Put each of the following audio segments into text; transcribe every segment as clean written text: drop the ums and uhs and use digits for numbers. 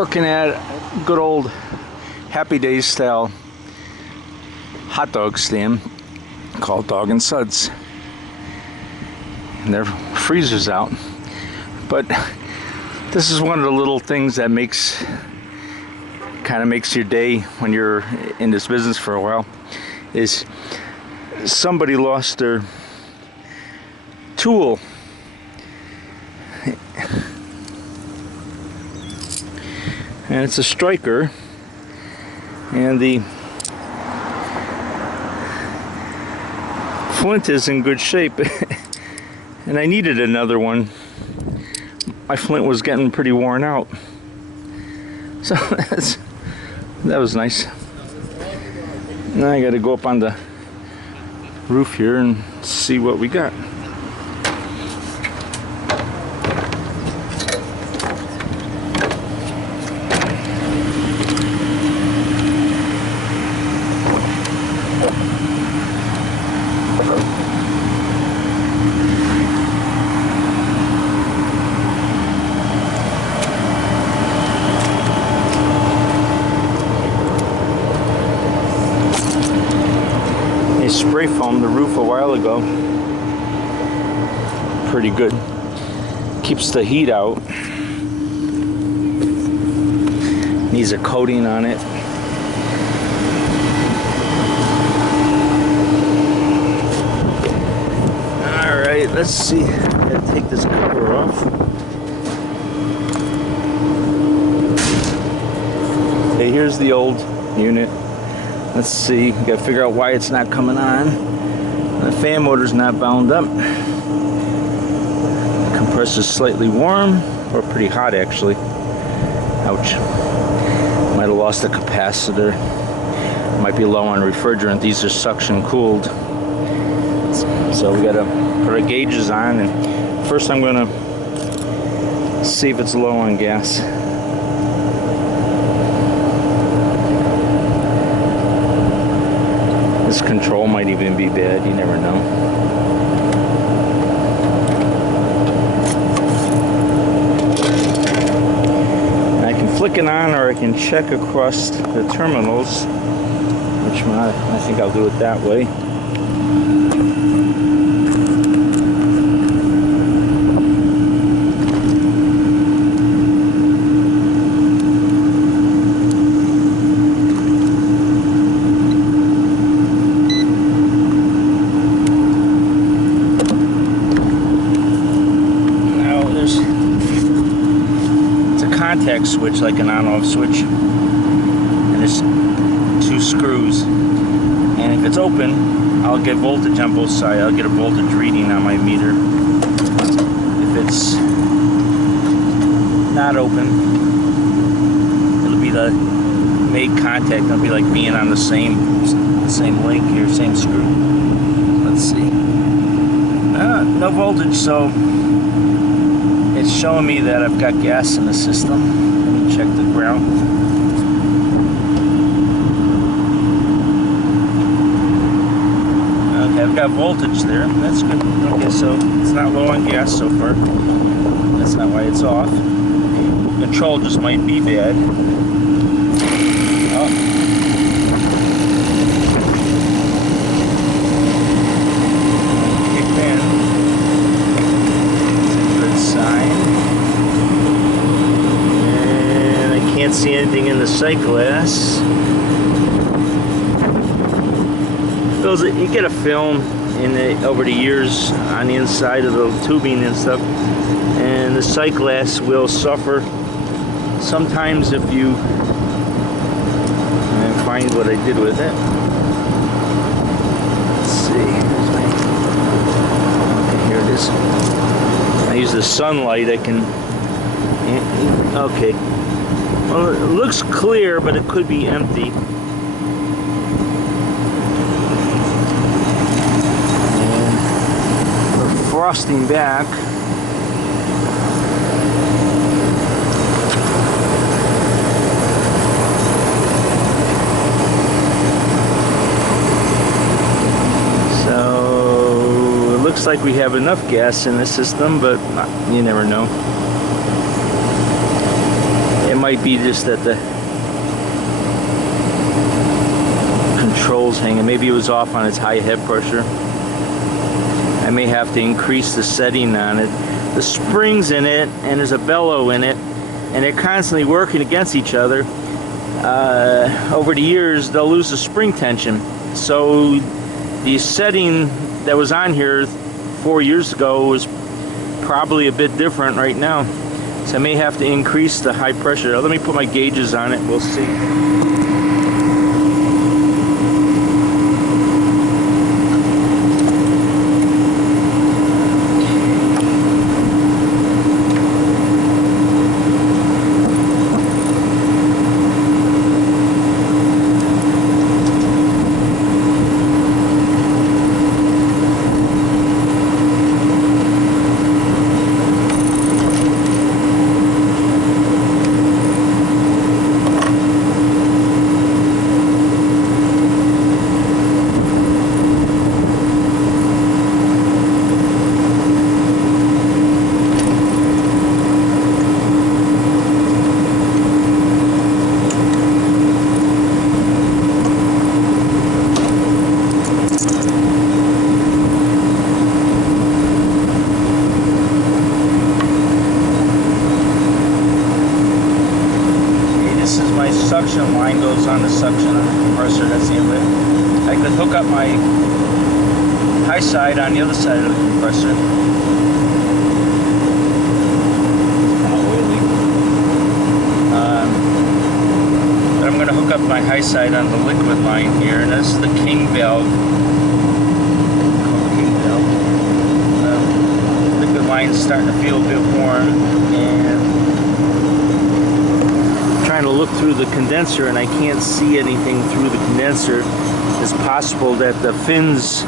working at good old Happy Days style hot dog stand called Dog and Suds. And their freezer's out. But this is one of the little things that kind of makes your day when you're in this business for a while, is somebody lost their tool. And it's a striker, and the flint is in good shape. And I needed another one. My flint was getting pretty worn out, so that was nice. Now I got to go up on the roof here and see what we got. Spray foamed the roof a while ago. Pretty good. Keeps the heat out. Needs a coating on it. Alright, let's see. Gotta take this cover off. Okay, here's the old unit. Let's see, gotta figure out why it's not coming on. The fan motor's not bound up. The compressor's slightly warm, or pretty hot actually. Ouch. Might have lost the capacitor. Might be low on refrigerant. These are suction cooled. So we gotta put our gauges on, and first I'm gonna see if it's low on gas. This control might even be bad, you never know. I can flick it on, or I can check across the terminals, which I think I'll do it that way. Contact switch, like an on-off switch, and there's two screws, and if it's open, I'll get voltage on both sides. I'll get a voltage reading on my meter. If it's not open, it'll be the made contact. It'll be like being on the same link here, same screw. Let's see. No voltage, so it's showing me that I've got gas in the system. Let me check the ground. Okay, I've got voltage there. That's good. Okay, so it's not low on gas so far. That's not why it's off. Control just might be bad. Oh. Can't see anything in the sight glass. You get a film over the years on the inside of the tubing and stuff, and the sight glass will suffer. Sometimes if you find what I did with it. Let's see. Okay, here it is. I use the sunlight. I can. Okay. Well, it looks clear, but it could be empty. And we're frosting back. So it looks like we have enough gas in the system, but you never know. might be just that the controls hanging. Maybe it was off on its high head pressure. I may have to increase the setting on it. The springs in it, and there's a bellow in it, and they're constantly working against each other. Over the years, they'll lose the spring tension. So the setting that was on here 4 years ago was probably a bit different right now. So I may have to increase the high pressure. Let me put my gauges on it, we'll see. Suction line goes on the suction on the compressor. That's the inlet. I could hook up my high side on the other side of the compressor. Kind of oily. But I'm going to hook up my high side on the liquid line here, and this is the king valve. Liquid line is starting to feel a bit warm, and trying to look through the condenser, and I can't see anything through the condenser. It's possible that the fins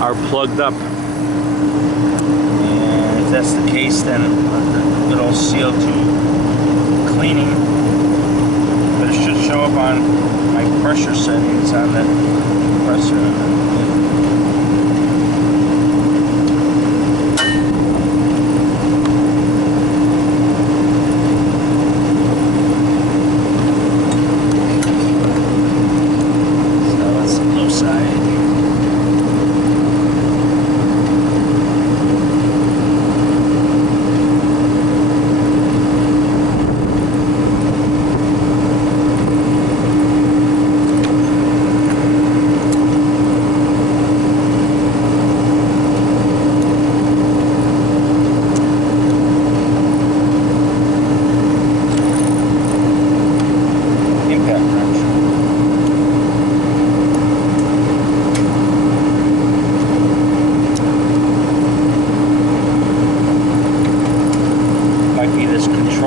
are plugged up, and if that's the case, then a little CO2 cleaning, but it should show up on my pressure settings on the compressor.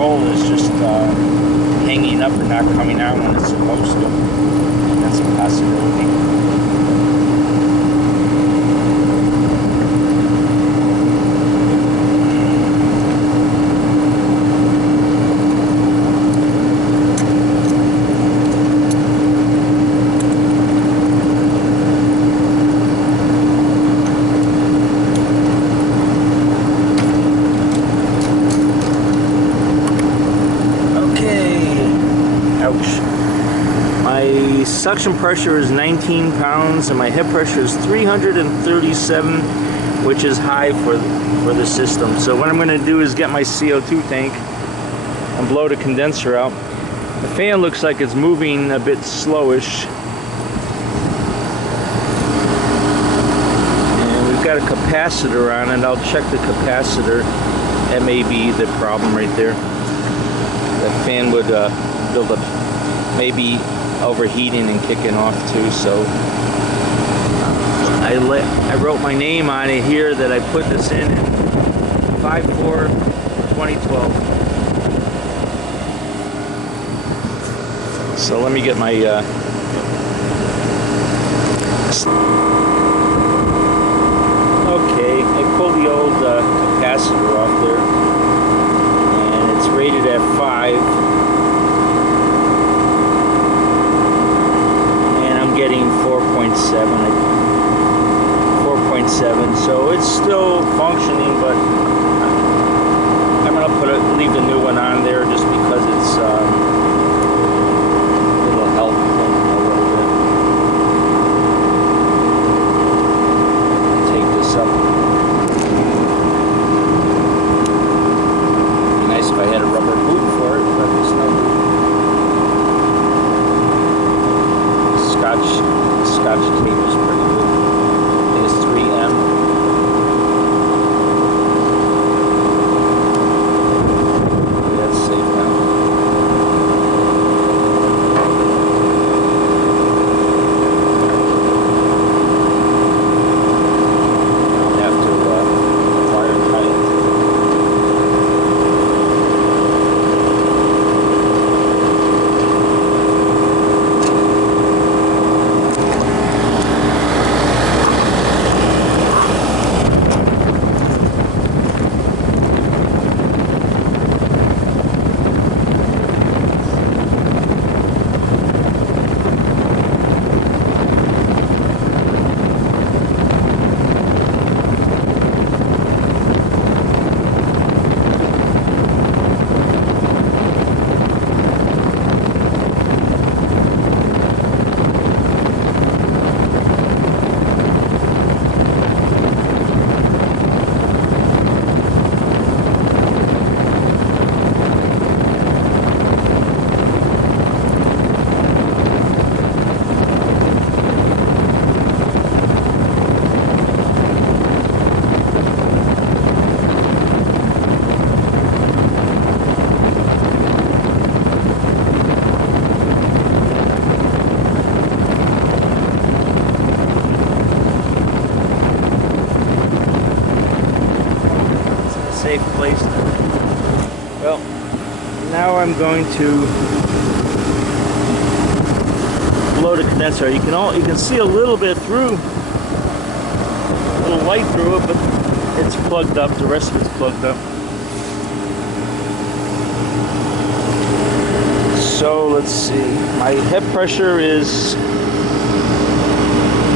Is just hanging up and not coming out when it's supposed to. That's a possibility. My suction pressure is 19 pounds and my head pressure is 337, which is high for the system. So what I'm going to do is get my CO2 tank and blow the condenser out. The fan looks like it's moving a bit slowish. And we've got a capacitor on it. I'll check the capacitor. That may be the problem right there. The fan would build up, maybe overheating and kicking off too. So I wrote my name on it here that I put this in 5/4/2012. So let me get my okay, I pulled the old capacitor off there, and it's rated at 5. Getting 4.7, so it's still functioning, but I'm gonna leave the new one on there just because it's Scotch tape is pretty good. I think it's 3M. That's safe now. I'll have to wire tie it. Safe place. Well, now I'm going to blow the condenser. You can see a little bit through, a little light through it, but it's plugged up. The rest of it's plugged up. So let's see. My head pressure is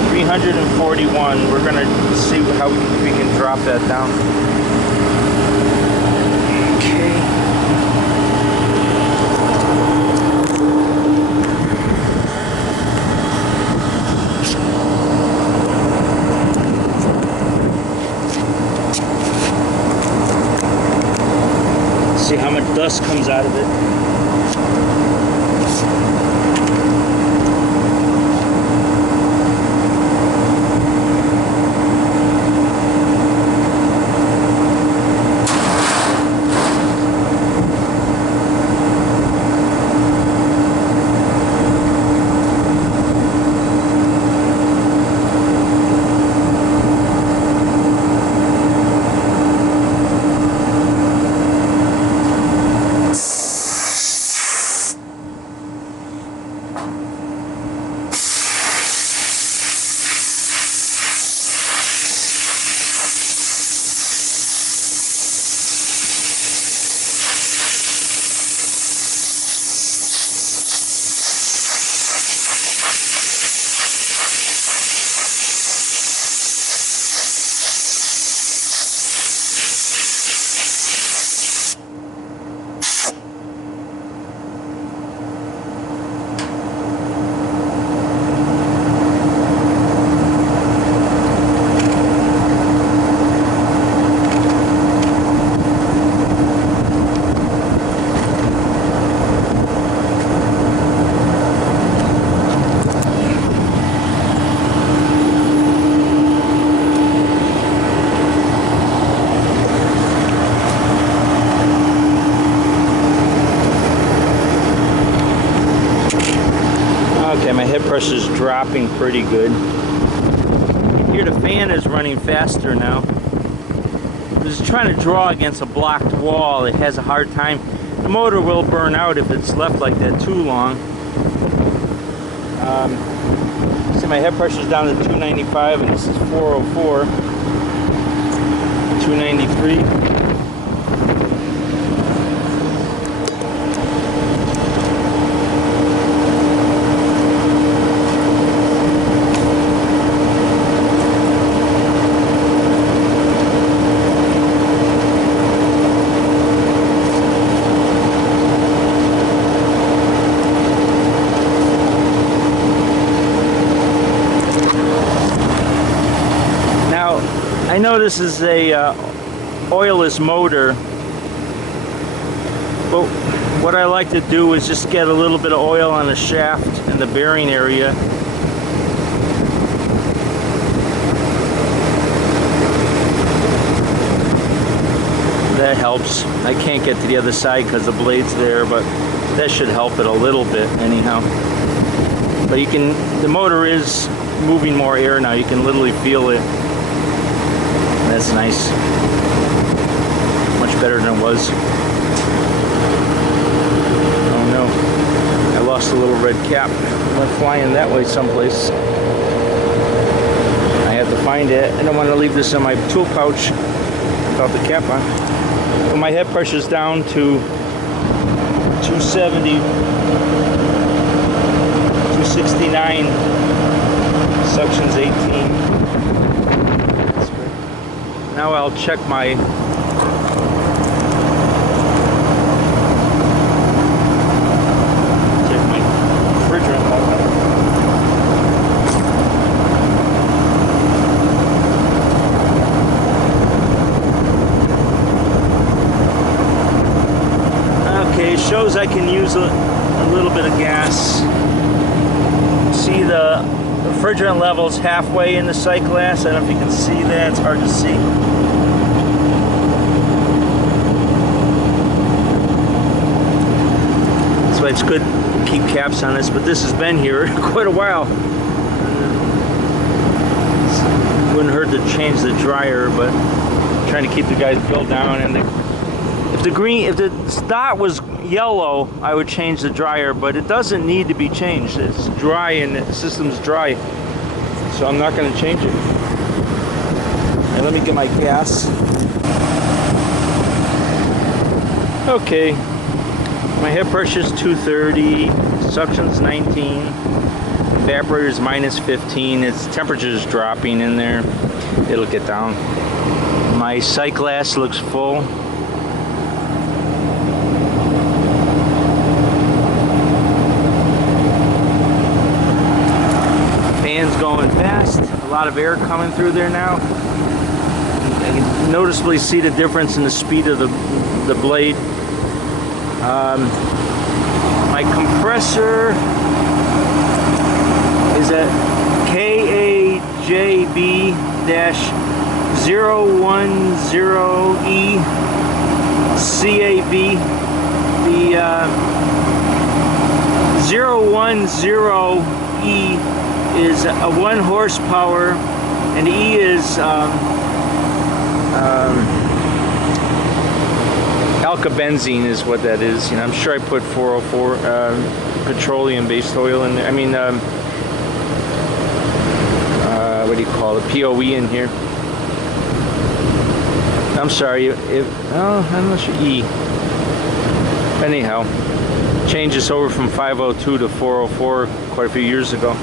341. We're gonna see how we can drop that down. See how much dust comes out of it. Okay, my head pressure is dropping pretty good. Here the fan is running faster now. It's trying to draw against a blocked wall. It has a hard time. The motor will burn out if it's left like that too long. See, my head pressure is down to 295 and this is 404. 293. I know this is a oilless motor, but what I like to do is just get a little bit of oil on the shaft and the bearing area That helps. I can't get to the other side because the blade's there, but that should help it a little bit anyhow. But you can, the motor is moving more air now. You can literally feel it. That's nice. Much better than it was. Oh no, I lost a little red cap. I went flying that way someplace. I had to find it. I don't want to leave this in my tool pouch without the cap on. But my head pressure's down to 270, 269, suction's 18. That's great. Now I'll check my refrigerant level. Okay, shows I can use a little bit of gas. See the refrigerant levels halfway in the sight glass. I don't know if you can see that. It's hard to see. So it's good to keep caps on this, but this has been here quite a while. Wouldn't hurt to change the dryer, but I'm trying to keep the guy's bill down. And if the dot was yellow, I would change the dryer, but it doesn't need to be changed. It's dry and the system's dry, so I'm not going to change it. And let me get my gas. Okay, my head pressure is 230, suction's 19, evaporator is minus 15. Its temperature is dropping in there. It'll get down. My sight glass looks full. Fan's going fast. A lot of air coming through there now. I can noticeably see the difference in the speed of the blade. My compressor is at KAJB-010E CAV. The 010E is a 1 horsepower, and E is alkabenzene is what that is. You know, I'm sure I put 404 petroleum-based oil in there. I mean, what do you call it? POE in here. I'm sorry. I'm not sure. E. Anyhow, changed this over from 502 to 404 quite a few years ago.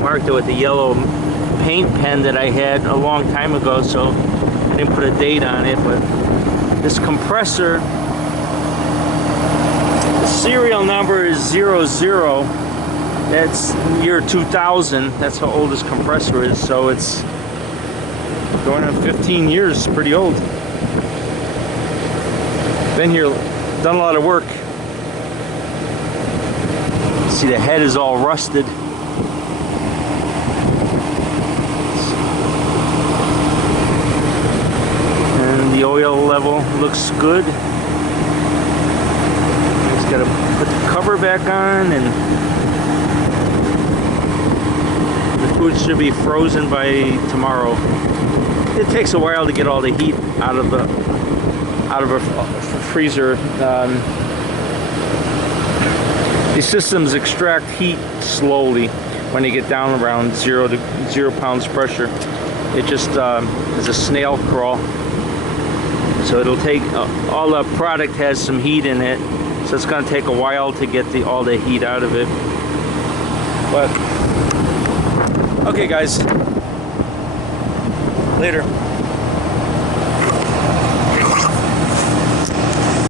Marked it with the yellow paint pen that I had a long time ago, so I didn't put a date on it. But this compressor, the serial number is 00. That's year 2000. That's how old this compressor is. So it's going on 15 years. Pretty old. Been here, done a lot of work. See, the head is all rusted. The oil level looks good. Just got to put the cover back on, and the food should be frozen by tomorrow. It takes a while to get all the heat out of a freezer. These systems extract heat slowly when they get down around 0 pounds pressure. It just is a snail crawl. So it'll take, all the product has some heat in it, so it's going to take a while to get all the heat out of it. But, okay guys, later.